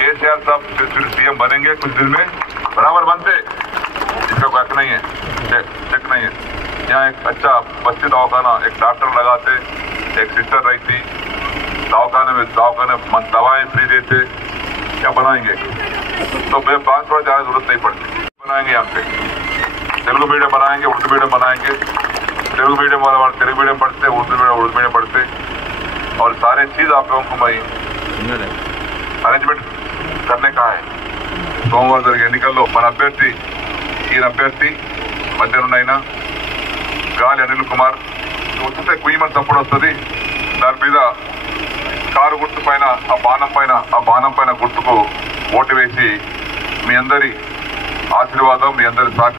केसीआर साहब फिर सीएम बनेंगे कुछ दिन में, बराबर बनते, इसका कोई हक नहीं है, चेक नहीं है। यहाँ एक अच्छा बस्ती दवाखाना, एक डॉक्टर लगाते, एक सिस्टर रहती, दवाखाने में दवाएं फ्री देते, क्या बनाएंगे? तो 5 मिनट जाने जरूरत नहीं पड़ती, बनाएंगे यहाँ पे। तेलुगु मीडियम बनाएंगे, उर्दू मीडियम बनाएंगे, तेलुगु मीडियम वाले तेलुगु मीडियम पढ़ते, उर्दू मीडियम पढ़ते, और सारे चीज आप लोगों को भाई अरेंजमेंट करने का है। సోమవారం జరిగే ఎన్నికల్లో మన అభ్యర్థి ఈయన అభ్యర్థి మధ్యనున్నైనా గాలి అనిల్ కుమార్ వస్తే కుయ్యమని తప్పుడు వస్తుంది. దాని మీద కారు గుర్తు పైన ఆ బాణం పైన గుర్తుకు ఓటు వేసి మీ అందరి ఆశీర్వాదం, మీ అందరి